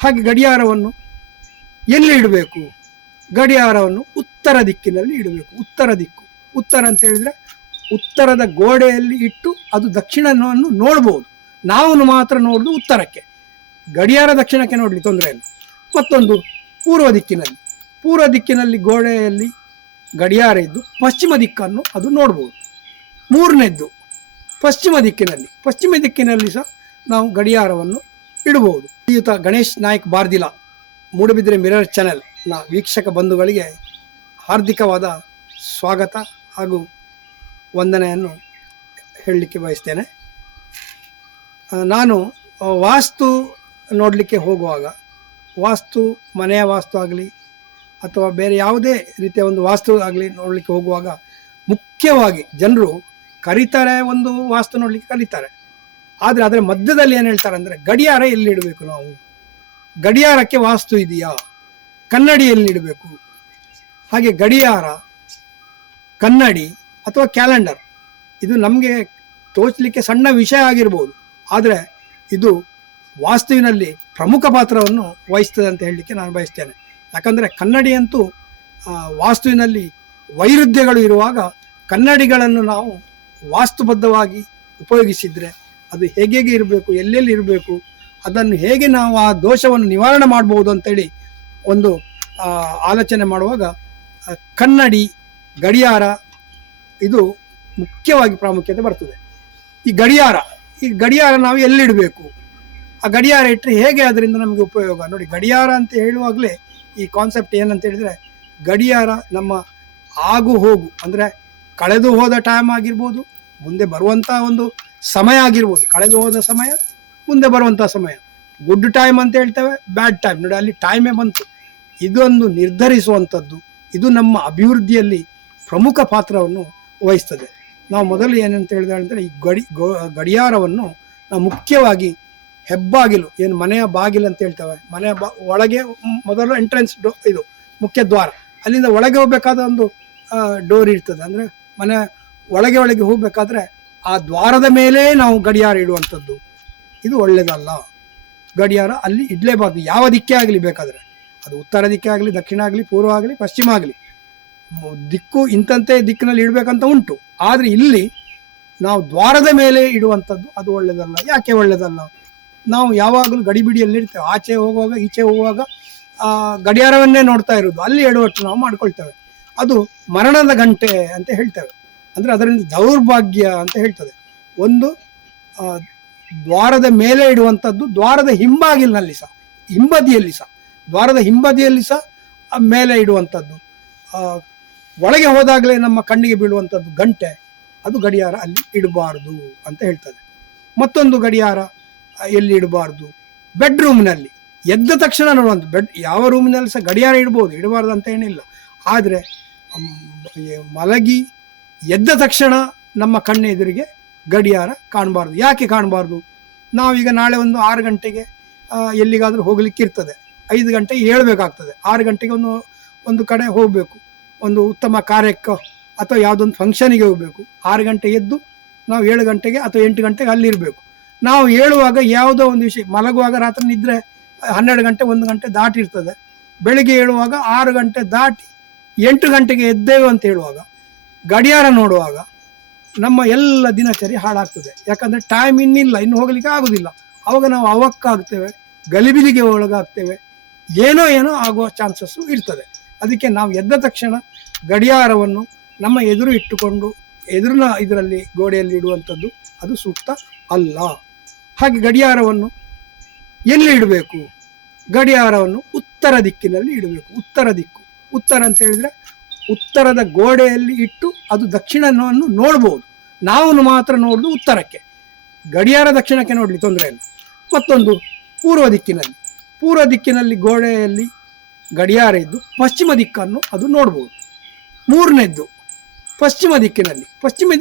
ಹಾಗೆ ಗಡಿಯಾರವನ್ನು ಎಲ್ಲಿ ಇಡಬೇಕು? ಗಡಿಯಾರವನ್ನು ಉತ್ತರ ದಿಕ್ಕಿನಲ್ಲಿ ಇಡಬೇಕು. ಉತ್ತರ ದಿಕ್ಕು, ಉತ್ತರ ಅಂತ ಹೇಳಿದರೆ ಉತ್ತರದ ಗೋಡೆಯಲ್ಲಿ ಇಟ್ಟು ಅದು ದಕ್ಷಿಣವನ್ನು ನೋಡ್ಬೋದು. ನಾವು ಮಾತ್ರ ನೋಡೋದು ಉತ್ತರಕ್ಕೆ, ಗಡಿಯಾರ ದಕ್ಷಿಣಕ್ಕೆ ನೋಡಲಿ ತೊಂದರೆ ಇಲ್ಲ. ಮತ್ತೊಂದು ಪೂರ್ವ ದಿಕ್ಕಿನಲ್ಲಿ, ಪೂರ್ವ ದಿಕ್ಕಿನಲ್ಲಿ ಗೋಡೆಯಲ್ಲಿ ಗಡಿಯಾರ ಇದ್ದು ಪಶ್ಚಿಮ ದಿಕ್ಕನ್ನು ಅದು ನೋಡ್ಬೋದು. ಮೂರನೇದ್ದು ಪಶ್ಚಿಮ ದಿಕ್ಕಿನಲ್ಲಿ, ಪಶ್ಚಿಮ ದಿಕ್ಕಿನಲ್ಲಿ ಸಹ ನಾವು ಗಡಿಯಾರವನ್ನು ಇಡಬಹುದು. ಶ್ರೀಯುತ ಗಣೇಶ್ ನಾಯ್ಕ್ ಬಾರ್ದಿಲ, ಮೂಡಬಿದ್ರೆ ಮಿರರ್ ಚಾನೆಲ್ನ ವೀಕ್ಷಕ ಬಂಧುಗಳಿಗೆ ಹಾರ್ದಿಕವಾದ ಸ್ವಾಗತ ಹಾಗೂ ವಂದನೆಯನ್ನು ಹೇಳಲಿಕ್ಕೆ ಬಯಸ್ತೇನೆ. ನಾನು ವಾಸ್ತು ನೋಡಲಿಕ್ಕೆ ಹೋಗುವಾಗ, ವಾಸ್ತು ಮನೆಯ ವಾಸ್ತು ಆಗಲಿ ಅಥವಾ ಬೇರೆ ಯಾವುದೇ ರೀತಿಯ ಒಂದು ವಾಸ್ತು ಆಗಲಿ ನೋಡಲಿಕ್ಕೆ ಹೋಗುವಾಗ ಮುಖ್ಯವಾಗಿ ಜನರು ಕರೀತಾರೆ, ಒಂದು ವಾಸ್ತು ನೋಡಲಿಕ್ಕೆ ಕರೀತಾರೆ. ಆದರೆ ಅದರ ಮಧ್ಯದಲ್ಲಿ ಏನು ಹೇಳ್ತಾರೆ ಅಂದರೆ, ಗಡಿಯಾರ ಎಲ್ಲಿ ಇಡಬೇಕು, ನಾವು ಗಡಿಯಾರಕ್ಕೆ ವಾಸ್ತು ಇದೆಯಾ, ಕನ್ನಡಿ ಎಲ್ಲಿ ಇಡಬೇಕು. ಹಾಗೆ ಗಡಿಯಾರ, ಕನ್ನಡಿ ಅಥವಾ ಕ್ಯಾಲೆಂಡರ್ ಇದು ನಮಗೆ ತೋಚಲಿಕ್ಕೆ ಸಣ್ಣ ವಿಷಯ ಆಗಿರ್ಬೋದು, ಆದರೆ ಇದು ವಾಸ್ತುವಿನಲ್ಲಿ ಪ್ರಮುಖ ಪಾತ್ರವನ್ನು ವಹಿಸ್ತದೆ ಅಂತ ಹೇಳಲಿಕ್ಕೆ ನಾನು ಬಯಸ್ತೇನೆ. ಯಾಕಂದರೆ ಕನ್ನಡಿ ಅಂತೂ ವಾಸ್ತುವಿನಲ್ಲಿ ವೈರುಧ್ಯಗಳು ಇರುವಾಗ ಕನ್ನಡಿಗಳನ್ನು ನಾವು ವಾಸ್ತುಬದ್ಧವಾಗಿ ಉಪಯೋಗಿಸಿದರೆ ಅದು ಹೇಗೆ ಇರಬೇಕು, ಎಲ್ಲೆಲ್ಲಿ ಇರಬೇಕು, ಅದನ್ನು ಹೇಗೆ ನಾವು ಆ ದೋಷವನ್ನು ನಿವಾರಣೆ ಮಾಡ್ಬೋದು ಅಂತೇಳಿ ಒಂದು ಆಲೋಚನೆ ಮಾಡುವಾಗ ಕನ್ನಡಿ, ಗಡಿಯಾರ ಇದು ಮುಖ್ಯವಾಗಿ ಪ್ರಾಮುಖ್ಯತೆ ಬರ್ತದೆ. ಈ ಗಡಿಯಾರ ನಾವು ಎಲ್ಲಿಡಬೇಕು, ಆ ಗಡಿಯಾರ ಇಟ್ಟರೆ ಹೇಗೆ ಅದರಿಂದ ನಮಗೆ ಉಪಯೋಗ ನೋಡಿ. ಗಡಿಯಾರ ಅಂತ ಹೇಳುವಾಗಲೇ ಈ ಕಾನ್ಸೆಪ್ಟ್ ಏನಂತ ಹೇಳಿದರೆ, ಗಡಿಯಾರ ನಮ್ಮ ಆಗು ಹೋಗು ಅಂದರೆ ಕಳೆದು ಹೋದ ಟೈಮ್ ಆಗಿರ್ಬೋದು, ಮುಂದೆ ಬರುವಂಥ ಒಂದು ಸಮಯ ಆಗಿರ್ಬೋದು. ಕಳೆದು ಹೋದ ಸಮಯ, ಮುಂದೆ ಬರುವಂಥ ಸಮಯ, ಗುಡ್ ಟೈಮ್ ಅಂತ ಹೇಳ್ತೇವೆ, ಬ್ಯಾಡ್ ಟೈಮ್. ನೋಡಿ ಅಲ್ಲಿ ಟೈಮೇ ಬಂತು. ಇದೊಂದು ನಿರ್ಧರಿಸುವಂಥದ್ದು, ಇದು ನಮ್ಮ ಅಭಿವೃದ್ಧಿಯಲ್ಲಿ ಪ್ರಮುಖ ಪಾತ್ರವನ್ನು ವಹಿಸ್ತದೆ. ನಾವು ಮೊದಲು ಏನಂತ ಹೇಳಿದ್ರೆ ಅಂದರೆ, ಈ ಗಡಿಯಾರವನ್ನು ನಾವು ಮುಖ್ಯವಾಗಿ ಹೆಬ್ಬಾಗಿಲು, ಏನು ಮನೆಯ ಬಾಗಿಲು ಅಂತ ಹೇಳ್ತೇವೆ, ಮನೆಯ ಒಳಗೆ ಮೊದಲು ಎಂಟ್ರೆನ್ಸ್ ಇದು ಮುಖ್ಯ ದ್ವಾರ, ಅಲ್ಲಿಂದ ಒಳಗೆ ಹೋಗಬೇಕಾದ ಒಂದು ಡೋರ್ ಇರ್ತದೆ. ಅಂದರೆ ಮನೆ ಒಳಗೆ ಹೋಗಬೇಕಾದ್ರೆ ಆ ದ್ವಾರದ ಮೇಲೆ ನಾವು ಗಡಿಯಾರ ಇಡುವಂಥದ್ದು ಇದು ಒಳ್ಳೆಯದಲ್ಲ. ಗಡಿಯಾರ ಅಲ್ಲಿ ಇಡಲೇಬಾರ್ದು, ಯಾವ ದಿಕ್ಕೇ ಆಗಲಿ, ಬೇಕಾದರೆ ಅದು ಉತ್ತರ ದಿಕ್ಕೇ ಆಗಲಿ, ದಕ್ಷಿಣ ಆಗಲಿ, ಪೂರ್ವ ಆಗಲಿ, ಪಶ್ಚಿಮ ಆಗಲಿ, ದಿಕ್ಕು ಇಂಥಂತೆ ದಿಕ್ಕಿನಲ್ಲಿ ಇಡಬೇಕಂತ ಉಂಟು. ಆದರೆ ಇಲ್ಲಿ ನಾವು ದ್ವಾರದ ಮೇಲೆ ಇಡುವಂಥದ್ದು ಅದು ಒಳ್ಳೆಯದಲ್ಲ. ಯಾಕೆ ಒಳ್ಳೆಯದಲ್ಲ? ನಾವು ಯಾವಾಗಲೂ ಗಡಿಬಿಡಿಯಲ್ಲಿ ಇರ್ತೇವೆ, ಆಚೆ ಹೋಗುವಾಗ ಈಚೆ ಹೋಗುವಾಗ ಗಡಿಯಾರವನ್ನೇ ನೋಡ್ತಾ ಇರೋದು, ಅಲ್ಲಿ ಎಡವಟ್ಟು ನಾವು ಮಾಡ್ಕೊಳ್ತೇವೆ. ಅದು ಮರಣದ ಗಂಟೆ ಅಂತ ಹೇಳ್ತೇವೆ, ಅಂದರೆ ಅದರಿಂದ ದೌರ್ಭಾಗ್ಯ ಅಂತ ಹೇಳ್ತದೆ. ಒಂದು ದ್ವಾರದ ಮೇಲೆ ಇಡುವಂಥದ್ದು, ದ್ವಾರದ ಹಿಂಬಾಗಿಲಿನಲ್ಲಿ ಸಹ, ದ್ವಾರದ ಹಿಂಬದಿಯಲ್ಲಿ ಸಹ ಮೇಲೆ ಇಡುವಂಥದ್ದು, ಒಳಗೆ ಹೋದಾಗಲೇ ನಮ್ಮ ಕಣ್ಣಿಗೆ ಬೀಳುವಂಥದ್ದು ಗಂಟೆ, ಅದು ಗಡಿಯಾರ ಅಲ್ಲಿ ಇಡಬಾರ್ದು ಅಂತ ಹೇಳ್ತದೆ. ಮತ್ತೊಂದು ಗಡಿಯಾರ ಎಲ್ಲಿ ಇಡಬಾರ್ದು, ಬೆಡ್ರೂಮ್ನಲ್ಲಿ ಎದ್ದ ತಕ್ಷಣ ನೋಡುವಂಥ ಯಾವ ರೂಮಿನಲ್ಲಿ ಸಹ ಗಡಿಯಾರ ಇಡಬಾರ್ದು ಅಂತ ಏನಿಲ್ಲ. ಆದರೆ ಮಲಗಿ ಎದ್ದ ತಕ್ಷಣ ನಮ್ಮ ಕಣ್ಣ ಎದುರಿಗೆ ಗಡಿಯಾರ ಕಾಣಬಾರ್ದು. ಯಾಕೆ ಕಾಣಬಾರ್ದು? ನಾವೀಗ ನಾಳೆ ಒಂದು 6 ಗಂಟೆಗೆ ಎಲ್ಲಿಗಾದರೂ ಹೋಗಲಿಕ್ಕೆ ಇರ್ತದೆ, 5 ಗಂಟೆಗೆ ಹೇಳಬೇಕಾಗ್ತದೆ, 6 ಗಂಟೆಗೆ ಒಂದು ಕಡೆ ಹೋಗಬೇಕು, ಒಂದು ಉತ್ತಮ ಕಾರ್ಯಕ್ಕೆ ಅಥವಾ ಯಾವುದೊಂದು ಫಂಕ್ಷನಿಗೆ ಹೋಗಬೇಕು. 6 ಗಂಟೆ ಎದ್ದು ನಾವು 7 ಗಂಟೆಗೆ ಅಥವಾ 8 ಗಂಟೆಗೆ ಅಲ್ಲಿರಬೇಕು. ನಾವು ಹೇಳುವಾಗ ಯಾವುದೋ ಒಂದು ವಿಷಯ, ಮಲಗುವಾಗ ರಾತ್ರಿ ನಿದ್ರೆ 12 ಗಂಟೆ 1 ಗಂಟೆ ದಾಟಿರ್ತದೆ, ಬೆಳಿಗ್ಗೆ ಹೇಳುವಾಗ 6 ಗಂಟೆ ದಾಟಿ 8 ಗಂಟೆಗೆ ಎದ್ದೇವೆ ಅಂತ ಹೇಳುವಾಗ ಗಡಿಯಾರ ನೋಡುವಾಗ ನಮ್ಮ ಎಲ್ಲ ದಿನಚರಿ ಹಾಳಾಗ್ತದೆ. ಯಾಕಂದರೆ ಟೈಮ್ ಇನ್ನಿಲ್ಲ, ಇನ್ನು ಹೋಗಲಿಕ್ಕೆ ಆಗೋದಿಲ್ಲ. ಆವಾಗ ನಾವು ಅವಕ್ಕಾಗ್ತೇವೆ, ಗಲಿಬಿಲಿಗೆ ಒಳಗಾಗ್ತೇವೆ, ಏನೋ ಆಗುವ ಚಾನ್ಸಸ್ಸು ಇರ್ತದೆ. ಅದಕ್ಕೆ ನಾವು ಎದ್ದ ತಕ್ಷಣ ಗಡಿಯಾರವನ್ನು ನಮ್ಮ ಎದುರು ಇಟ್ಟುಕೊಂಡು ಎದುರಿನ ಇದರಲ್ಲಿ ಗೋಡೆಯಲ್ಲಿ ಇಡುವಂಥದ್ದು ಅದು ಸೂಕ್ತ ಅಲ್ಲ. ಹಾಗೆ ಗಡಿಯಾರವನ್ನು ಎಲ್ಲಿ ಇಡಬೇಕು? ಗಡಿಯಾರವನ್ನು ಉತ್ತರ ದಿಕ್ಕಿನಲ್ಲಿ ಇಡಬೇಕು. ಉತ್ತರ ಅಂತ ಹೇಳಿದರೆ ಉತ್ತರದ ಗೋಡೆಯಲ್ಲಿ ಇಟ್ಟು ಅದು ದಕ್ಷಿಣವನ್ನು ನೋಡ್ಬೋದು. ನಾವು ಮಾತ್ರ ನೋಡೋದು ಉತ್ತರಕ್ಕೆ, ಗಡಿಯಾರ ದಕ್ಷಿಣಕ್ಕೆ ನೋಡಲಿ ತೊಂದರೆ ಇಲ್ಲ. ಮತ್ತೊಂದು ಪೂರ್ವ ದಿಕ್ಕಿನಲ್ಲಿ ಗೋಡೆಯಲ್ಲಿ ಗಡಿಯಾರ ಇದ್ದು ಪಶ್ಚಿಮ ದಿಕ್ಕನ್ನು ಅದು ನೋಡ್ಬೋದು. ಮೂರನೇದ್ದು ಪಶ್ಚಿಮ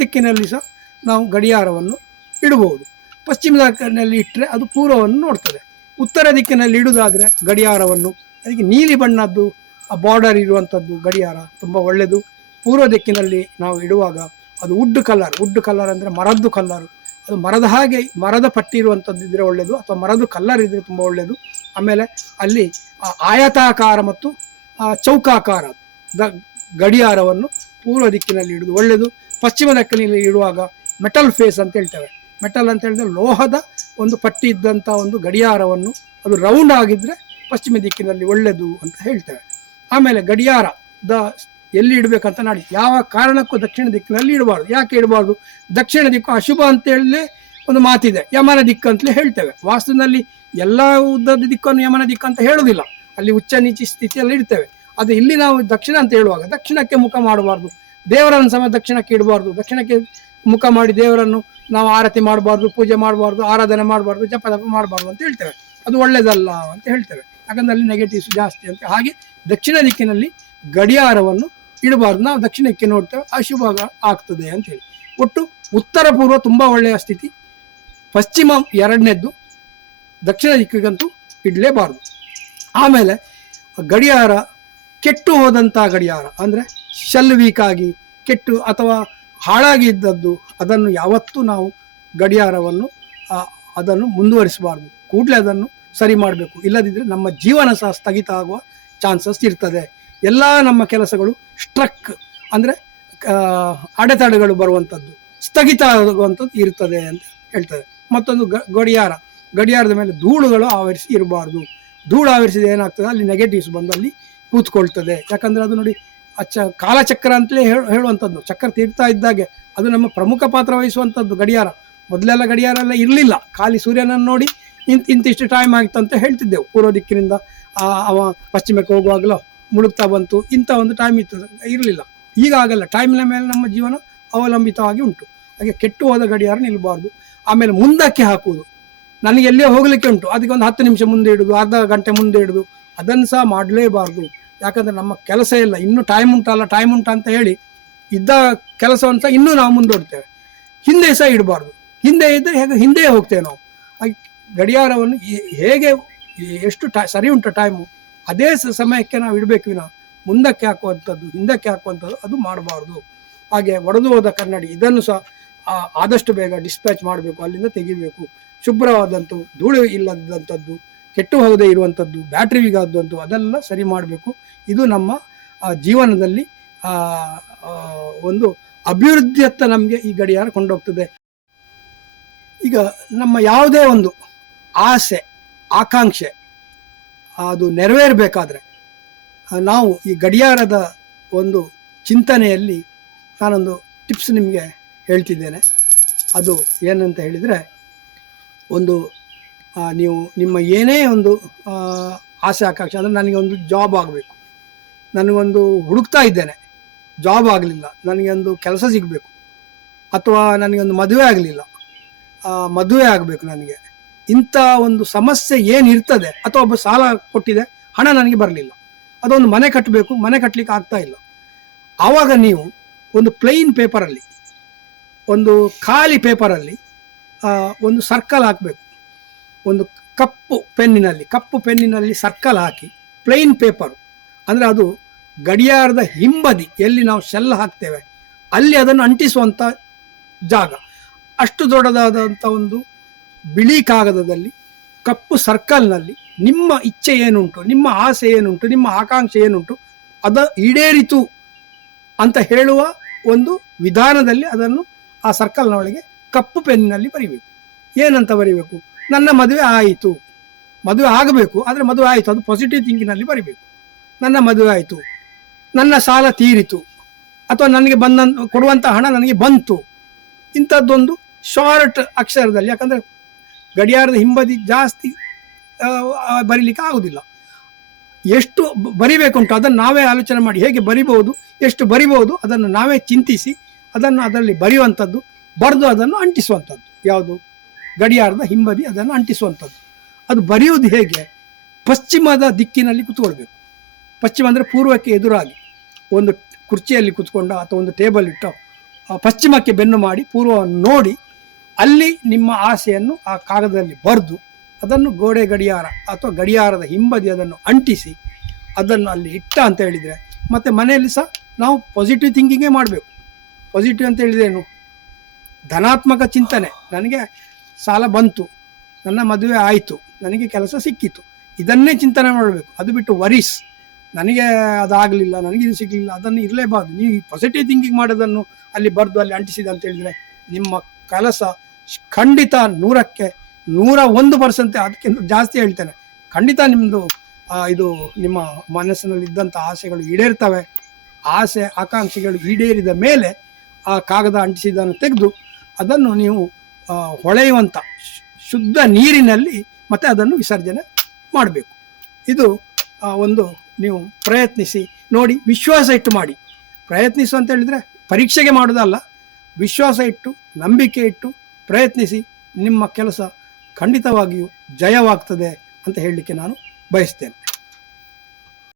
ದಿಕ್ಕಿನಲ್ಲಿ ಸಹ ನಾವು ಗಡಿಯಾರವನ್ನು ಇಡಬಹುದು. ಪಶ್ಚಿಮ ದಿಕ್ಕಿನಲ್ಲಿ ಇಟ್ಟರೆ ಅದು ಪೂರ್ವವನ್ನು ನೋಡ್ತದೆ. ಉತ್ತರ ದಿಕ್ಕಿನಲ್ಲಿ ಇಡುವುದಾದರೆ ಗಡಿಯಾರವನ್ನು, ಅದಕ್ಕೆ ನೀಲಿ ಬಣ್ಣದ್ದು ಬಾರ್ಡರ್ ಇರುವಂಥದ್ದು ಗಡಿಯಾರ ತುಂಬ ಒಳ್ಳೆಯದು. ಪೂರ್ವ ದಿಕ್ಕಿನಲ್ಲಿ ನಾವು ಇಡುವಾಗ ಅದು ವುಡ್ ಕಲರ್ ಅಂದರೆ ಮರದ್ದು ಕಲ್ಲರು, ಅದು ಮರದ ಹಾಗೆ ಮರದ ಪಟ್ಟಿ ಇರುವಂಥದ್ದು ಇದ್ದರೆ ಒಳ್ಳೆಯದು, ಅಥವಾ ಮರದ ಕಲ್ಲರ್ ಇದ್ದರೆ ತುಂಬ ಒಳ್ಳೆಯದು. ಆಮೇಲೆ ಅಲ್ಲಿ ಆಯತಾಕಾರ ಮತ್ತು ಚೌಕಾಕಾರದ ಗಡಿಯಾರವನ್ನು ಪೂರ್ವ ದಿಕ್ಕಿನಲ್ಲಿ ಇಡುವುದು ಒಳ್ಳೆಯದು. ಪಶ್ಚಿಮ ದಿಕ್ಕಿನಲ್ಲಿ ಇಡುವಾಗ ಮೆಟಲ್ ಫೇಸ್ ಅಂತ ಹೇಳ್ತೇವೆ. ಮೆಟಲ್ ಅಂತ ಹೇಳಿದ್ರೆ ಲೋಹದ ಒಂದು ಪಟ್ಟಿ ಇದ್ದಂಥ ಒಂದು ಗಡಿಯಾರವನ್ನು, ಅದು ರೌಂಡ್ ಆಗಿದ್ದರೆ ಪಶ್ಚಿಮ ದಿಕ್ಕಿನಲ್ಲಿ ಒಳ್ಳೆಯದು ಅಂತ ಹೇಳ್ತೇವೆ. ಆಮೇಲೆ ಗಡಿಯಾರದ ಎಲ್ಲಿ ಇಡಬೇಕಂತ ನಾಡಿ, ಯಾವ ಕಾರಣಕ್ಕೂ ದಕ್ಷಿಣ ದಿಕ್ಕಿನಲ್ಲಿ ಇಡಬಾರ್ದು. ಯಾಕೆ ಇಡಬಾರ್ದು? ದಕ್ಷಿಣ ದಿಕ್ಕು ಅಶುಭ ಅಂತೇಳಿ ಒಂದು ಮಾತಿದೆ, ಯಮನ ದಿಕ್ಕು ಅಂತಲೇ ಹೇಳ್ತೇವೆ. ವಾಸ್ತುವಿನಲ್ಲಿ ಎಲ್ಲ ಉದ್ದದ ದಿಕ್ಕನ್ನು ಯಮನ ದಿಕ್ಕು ಅಂತ ಹೇಳೋದಿಲ್ಲ, ಅಲ್ಲಿ ಉಚ್ಚ ನೀಚಿ ಸ್ಥಿತಿಯಲ್ಲಿ ಇಡ್ತೇವೆ. ಅದು ಇಲ್ಲಿ ನಾವು ದಕ್ಷಿಣ ಅಂತ ಹೇಳುವಾಗ ದಕ್ಷಿಣಕ್ಕೆ ಮುಖ ಮಾಡಬಾರ್ದು, ದೇವರನ್ನು ಸಮ ದಕ್ಷಿಣಕ್ಕೆ ಇಡಬಾರ್ದು. ದಕ್ಷಿಣಕ್ಕೆ ಮುಖ ಮಾಡಿ ದೇವರನ್ನು ನಾವು ಆರತಿ ಮಾಡಬಾರ್ದು, ಪೂಜೆ ಮಾಡಬಾರ್ದು, ಆರಾಧನೆ ಮಾಡಬಾರ್ದು, ಜಪ ಮಾಡಬಾರ್ದು ಅಂತ ಹೇಳ್ತೇವೆ. ಅದು ಒಳ್ಳೆಯದಲ್ಲ ಅಂತ ಹೇಳ್ತೇವೆ, ಯಾಕಂದರೆ ಅಲ್ಲಿ ನೆಗೆಟಿವ್ಸ್ ಜಾಸ್ತಿ ಅಂತ. ಹಾಗೆ ದಕ್ಷಿಣ ದಿಕ್ಕಿನಲ್ಲಿ ಗಡಿಯಾರವನ್ನು ಇಡಬಾರ್ದು, ನಾವು ದಕ್ಷಿಣಕ್ಕೆ ನೋಡ್ತೇವೆ, ಅಶುಭ ಆಗ್ತದೆ ಅಂತೇಳಿ. ಒಟ್ಟು ಉತ್ತರ ಪೂರ್ವ ತುಂಬ ಒಳ್ಳೆಯ ಸ್ಥಿತಿ, ಪಶ್ಚಿಮ ಎರಡನೇದ್ದು, ದಕ್ಷಿಣ ದಿಕ್ಕಿಗಂತೂ ಇಡಲೇಬಾರ್ದು. ಆಮೇಲೆ ಗಡಿಯಾರ ಕೆಟ್ಟು ಹೋದಂಥ ಗಡಿಯಾರ ಅಂದರೆ ಶೆಲ್ ವೀಕ್ ಆಗಿ ಕೆಟ್ಟು ಅಥವಾ ಹಾಳಾಗಿ ಇದ್ದದ್ದು, ಅದನ್ನು ಯಾವತ್ತೂ ನಾವು ಗಡಿಯಾರವನ್ನು ಅದನ್ನು ಮುಂದುವರಿಸಬಾರ್ದು, ಕೂಡಲೇ ಅದನ್ನು ಸರಿ ಮಾಡಬೇಕು. ಇಲ್ಲದಿದ್ದರೆ ನಮ್ಮ ಜೀವನ ಸಹ ಸ್ಥಗಿತ ಆಗುವ ಚಾನ್ಸಸ್ ಇರ್ತದೆ. ಎಲ್ಲ ನಮ್ಮ ಕೆಲಸಗಳು ಸ್ಟ್ರಕ್ ಅಂದರೆ ಅಡೆತಡೆಗಳು ಬರುವಂಥದ್ದು, ಸ್ಥಗಿತ ಆಗುವಂಥದ್ದು ಇರ್ತದೆ ಅಂತ ಹೇಳ್ತದೆ. ಮತ್ತೊಂದು ಗಡಿಯಾರದ ಮೇಲೆ ಧೂಳುಗಳು ಆವರಿಸಿ ಇರಬಾರ್ದು. ಧೂಳು ಆವರಿಸಿದ ಏನಾಗ್ತದೆ, ಅಲ್ಲಿ ನೆಗೆಟಿವ್ಸ್ ಬಂದು ಅಲ್ಲಿ ಕೂತ್ಕೊಳ್ತದೆ. ಯಾಕಂದರೆ ಅದು ನೋಡಿ ಕಾಲಚಕ್ರ ಅಂತಲೇ ಹೇಳುವಂಥದ್ದು, ಚಕ್ರ ತೀರ್ತಾ ಇದ್ದಾಗೆ ಅದು ನಮ್ಮ ಪ್ರಮುಖ ಪಾತ್ರ ವಹಿಸುವಂಥದ್ದು ಗಡಿಯಾರ. ಮೊದಲೆಲ್ಲ ಗಡಿಯಾರ ಎಲ್ಲ ಇರಲಿಲ್ಲ, ಖಾಲಿ ಸೂರ್ಯನನ್ನು ನೋಡಿ ಇಂತಿಷ್ಟು ಟೈಮ್ ಆಗಿತ್ತು ಅಂತ ಹೇಳ್ತಿದ್ದೆವು. ಪೂರ್ವ ದಿಕ್ಕಿನಿಂದ ಅವ ಪಶ್ಚಿಮಕ್ಕೆ ಹೋಗುವಾಗಲೂ ಮುಳುಗ್ತಾ ಬಂತು, ಇಂಥ ಒಂದು ಟೈಮ್ ಇತ್ತು, ಇರಲಿಲ್ಲ. ಈಗ ಆಗಲ್ಲ, ಟೈಮಿನ ಮೇಲೆ ನಮ್ಮ ಜೀವನ ಅವಲಂಬಿತವಾಗಿ ಉಂಟು. ಹಾಗೆ ಕೆಟ್ಟು ಹೋದ ಗಡಿಯಾರ ನಿಲ್ಲಬಾರ್ದು. ಆಮೇಲೆ ಮುಂದಕ್ಕೆ ಹಾಕುವುದು, ನನಗೆ ಎಲ್ಲಿಯೋ ಹೋಗಲಿಕ್ಕೆ ಉಂಟು, ಅದಕ್ಕೆ ಒಂದು 10 ನಿಮಿಷ ಮುಂದೆ ಇಡೋದು, ಅರ್ಧ ಗಂಟೆ ಮುಂದೆ ಇಡೋದು, ಅದನ್ನು ಸಹ ಮಾಡಲೇಬಾರ್ದು. ಯಾಕಂದರೆ ನಮ್ಮ ಕೆಲಸ ಇಲ್ಲ, ಇನ್ನೂ ಟೈಮ್ ಉಂಟ ಅಂತ ಹೇಳಿ ಇದ್ದ ಕೆಲಸವನ್ನು ಸಹ ಇನ್ನೂ ನಾವು ಮುಂದೂಡ್ತೇವೆ. ಹಿಂದೆ ಸಹ ಇಡಬಾರ್ದು, ಹಿಂದೆ ಇದ್ದರೆ ಹೇಗೆ ಹಿಂದೆ ಹೋಗ್ತೇವೆ ನಾವು. ಹಾಗೆ ಗಡಿಯಾರವನ್ನು ಹೇಗೆ ಎಷ್ಟು ಸರಿ ಉಂಟು ಟೈಮು, ಅದೇ ಸಮಯಕ್ಕೆ ನಾವು ಇಡಬೇಕು ವಿನ ಮುಂದಕ್ಕೆ ಹಾಕುವಂಥದ್ದು ಹಿಂದಕ್ಕೆ ಹಾಕುವಂಥದ್ದು ಅದು ಮಾಡಬಾರ್ದು. ಹಾಗೆ ಒಡೆದು ಹೋದ ಕನ್ನಡಿ, ಇದನ್ನು ಸಹ ಆದಷ್ಟು ಬೇಗ ಡಿಸ್ಪ್ಯಾಚ್ ಮಾಡಬೇಕು, ಅಲ್ಲಿಂದ ತೆಗಿಬೇಕು. ಶುಭ್ರವಾದಂಥದ್ದು, ಧೂಳು ಇಲ್ಲದಂಥದ್ದು, ಕೆಟ್ಟು ಹೋಗದೇ ಇರುವಂಥದ್ದು, ಬ್ಯಾಟ್ರಿ ವೀಗಾದಂಥದ್ದು ಅದೆಲ್ಲ ಸರಿ ಮಾಡಬೇಕು. ಇದು ನಮ್ಮ ಜೀವನದಲ್ಲಿ ಒಂದು ಅಭಿವೃದ್ಧಿಯತ್ತ ನಮಗೆ ಈ ಗಡಿಯಾರ ಕೊಂಡೋಗ್ತದೆ. ಈಗ ನಮ್ಮ ಯಾವುದೇ ಒಂದು ಆಸೆ ಆಕಾಂಕ್ಷೆ ಅದು ನೆರವೇರಬೇಕಾದ್ರೆ ನಾವು ಈ ಗಡಿಯಾರದ ಒಂದು ಚಿಂತನೆಯಲ್ಲಿ ನಾನೊಂದು ಟಿಪ್ಸ್ ನಿಮಗೆ ಹೇಳ್ತಿದ್ದೇನೆ. ಅದು ಏನಂತ ಹೇಳಿದರೆ, ಒಂದು ನೀವು ನಿಮ್ಮ ಏನೇ ಒಂದು ಆಸೆ ಆಕಾಂಕ್ಷೆ ಅಂದರೆ, ನನಗೆ ಒಂದು ಜಾಬ್ ಆಗಬೇಕು, ನನಗೊಂದು ಹುಡುಕ್ತಾ ಇದ್ದೇನೆ, ಜಾಬ್ ಆಗಲಿಲ್ಲ, ನನಗೆ ಒಂದು ಕೆಲಸ ಸಿಗಬೇಕು, ಅಥವಾ ನನಗೊಂದು ಮದುವೆ ಆಗಲಿಲ್ಲ, ಮದುವೆ ಆಗಬೇಕು ನನಗೆ, ಇಂಥ ಒಂದು ಸಮಸ್ಯೆ ಏನಿರ್ತದೆ, ಅಥವಾ ಒಬ್ಬ ಸಾಲ ಕೊಟ್ಟಿದೆ, ಹಣ ನನಗೆ ಬರಲಿಲ್ಲ, ಅದೊಂದು ಮನೆ ಕಟ್ಟಬೇಕು, ಮನೆ ಕಟ್ಟಲಿಕ್ಕೆ ಆಗ್ತಾ ಇಲ್ಲ. ಆವಾಗ ನೀವು ಒಂದು ಪ್ಲೈನ್ ಪೇಪರಲ್ಲಿ, ಒಂದು ಖಾಲಿ ಪೇಪರಲ್ಲಿ ಒಂದು ಸರ್ಕಲ್ ಹಾಕಬೇಕು. ಒಂದು ಕಪ್ಪು ಪೆನ್ನಿನಲ್ಲಿ ಸರ್ಕಲ್ ಹಾಕಿ, ಪ್ಲೈನ್ ಪೇಪರು ಅಂದರೆ ಅದು ಗಡಿಯಾರದ ಹಿಂಬದಿ ಎಲ್ಲಿ ನಾವು ಶೆಲ್ ಹಾಕ್ತೇವೆ ಅಲ್ಲಿ ಅದನ್ನು ಅಂಟಿಸುವಂಥ ಜಾಗ. ಅಷ್ಟು ದೊಡ್ಡದಾದಂಥ ಒಂದು ಬಿಳಿ ಕಾಗದದಲ್ಲಿ ಕಪ್ಪು ಸರ್ಕಲ್ನಲ್ಲಿ ನಿಮ್ಮ ಇಚ್ಛೆ ಏನುಂಟು, ನಿಮ್ಮ ಆಸೆ ಏನುಂಟು, ನಿಮ್ಮ ಆಕಾಂಕ್ಷೆ ಏನುಂಟು, ಅದು ಈಡೇರಿತು ಅಂತ ಹೇಳುವ ಒಂದು ವಿಧಾನದಲ್ಲಿ ಅದನ್ನು ಆ ಸರ್ಕಲ್ನೊಳಗೆ ಕಪ್ಪು ಪೆನ್ನಿನಲ್ಲಿ ಬರಿಬೇಕು. ಏನಂತ ಬರಿಬೇಕು? ನನ್ನ ಮದುವೆ ಆಯಿತು, ಮದುವೆ ಆಗಬೇಕು, ಆದರೆ ಮದುವೆ ಆಯಿತು, ಅದು ಪಾಸಿಟಿವ್ ಥಿಂಕಿನಲ್ಲಿ ಬರಿಬೇಕು. ನನ್ನ ಮದುವೆ ಆಯಿತು, ನನ್ನ ಸಾಲ ತೀರಿತು, ಅಥವಾ ನನಗೆ ಕೊಡುವಂಥ ಹಣ ನನಗೆ ಬಂತು, ಇಂಥದ್ದೊಂದು ಶಾರ್ಟ್ ಅಕ್ಷರದಲ್ಲಿ. ಯಾಕಂದರೆ ಗಡಿಯಾರದ ಹಿಂಬದಿ ಜಾಸ್ತಿ ಬರೀಲಿಕ್ಕೆ ಆಗೋದಿಲ್ಲ. ಎಷ್ಟು ಬರಿಬೇಕುಂಟು ಅದನ್ನು ನಾವೇ ಆಲೋಚನೆ ಮಾಡಿ ಹೇಗೆ ಬರಿಬೋದು, ಎಷ್ಟು ಬರಿಬೋದು ಅದನ್ನು ನಾವೇ ಚಿಂತಿಸಿ ಅದನ್ನು ಅದರಲ್ಲಿ ಬರೆಯುವಂಥದ್ದು, ಬರೆದು ಅದನ್ನು ಅಂಟಿಸುವಂಥದ್ದು. ಯಾವುದು? ಗಡಿಯಾರದ ಹಿಂಬದಿ ಅದನ್ನು ಅಂಟಿಸುವಂಥದ್ದು. ಅದು ಬರೆಯುವುದು ಹೇಗೆ? ಪಶ್ಚಿಮದ ದಿಕ್ಕಿನಲ್ಲಿ ಕೂತ್ಕೊಳ್ಬೇಕು. ಪಶ್ಚಿಮ ಅಂದರೆ ಪೂರ್ವಕ್ಕೆ ಎದುರಾಗಿ ಒಂದು ಕುರ್ಚಿಯಲ್ಲಿ ಕೂತ್ಕೊಂಡ ಅಥವಾ ಒಂದು ಟೇಬಲ್ ಇಟ್ಟು ಪಶ್ಚಿಮಕ್ಕೆ ಬೆನ್ನು ಮಾಡಿ ಪೂರ್ವವನ್ನು ನೋಡಿ ಅಲ್ಲಿ ನಿಮ್ಮ ಆಸೆಯನ್ನು ಆ ಕಾಗದದಲ್ಲಿ ಬರೆದು ಅದನ್ನು ಗೋಡೆ ಗಡಿಯಾರ ಅಥವಾ ಗಡಿಯಾರದ ಹಿಂಬದಿ ಅದನ್ನು ಅಂಟಿಸಿ ಅದನ್ನು ಅಲ್ಲಿ ಇಟ್ಟ ಅಂತ ಹೇಳಿದರೆ, ಮತ್ತು ಮನೆಯಲ್ಲಿ ಸಹ ನಾವು ಪಾಸಿಟಿವ್ ಥಿಂಕಿಂಗೇ ಮಾಡಬೇಕು. ಪಾಸಿಟಿವ್ ಅಂತ ಹೇಳಿದ್ರೇನು? ಧನಾತ್ಮಕ ಚಿಂತನೆ, ನನಗೆ ಸಾಲ ಬಂತು, ನನ್ನ ಮದುವೆ ಆಯಿತು, ನನಗೆ ಕೆಲಸ ಸಿಕ್ಕಿತು, ಇದನ್ನೇ ಚಿಂತನೆ ಮಾಡಬೇಕು. ಅದು ಬಿಟ್ಟು ವರೀಸ್, ನನಗೆ ಅದಾಗಲಿಲ್ಲ, ನನಗೆ ಇದು ಸಿಗಲಿಲ್ಲ, ಅದನ್ನು ಇರಲೇಬಾರ್ದು. ನೀವು ಪಾಸಿಟಿವ್ ಥಿಂಕಿಂಗ್ ಮಾಡೋದನ್ನು ಅಲ್ಲಿ ಬರೆದು ಅಲ್ಲಿ ಅಂಟಿಸಿದೆ ಅಂತ ಹೇಳಿದರೆ ನಿಮ್ಮ ಕೆಲಸ ಖಂಡಿತ 100ಕ್ಕೆ 101%, ಅದಕ್ಕಿಂತ ಜಾಸ್ತಿ ಹೇಳ್ತೇನೆ, ಖಂಡಿತ ನಿಮ್ಮದು ಇದು ನಿಮ್ಮ ಮನಸ್ಸಿನಲ್ಲಿ ಇದ್ದಂಥ ಆಸೆಗಳು ಈಡೇರ್ತವೆ. ಆಸೆ ಆಕಾಂಕ್ಷೆಗಳು ಈಡೇರಿದ ಮೇಲೆ ಆ ಕಾಗದ ಅಂಟಿಸಿದ್ದನ್ನು ತೆಗೆದು ಅದನ್ನು ನೀವು ಹೊಳೆಯುವಂಥ ಶುದ್ಧ ನೀರಿನಲ್ಲಿ ಮತ್ತೆ ಅದನ್ನು ವಿಸರ್ಜನೆ ಮಾಡಬೇಕು. ಇದು ಒಂದು ನೀವು ಪ್ರಯತ್ನಿಸಿ ನೋಡಿ, ವಿಶ್ವಾಸ ಇಟ್ಟು ಮಾಡಿ. ಪ್ರಯತ್ನಿಸು ಅಂತ ಹೇಳಿದರೆ ಪರೀಕ್ಷೆಗೆ ಮಾಡೋದಲ್ಲ, ವಿಶ್ವಾಸ ಇಟ್ಟು ನಂಬಿಕೆ ಇಟ್ಟು ಪ್ರಯತ್ನಿಸಿ, ನಿಮ್ಮ ಕೆಲಸ ಖಂಡಿತವಾಗಿಯೂ ಜಯವಾಗ್ತದೆ ಅಂತ ಹೇಳಲಿಕ್ಕೆ ನಾನು ಬಯಸ್ತೇನೆ.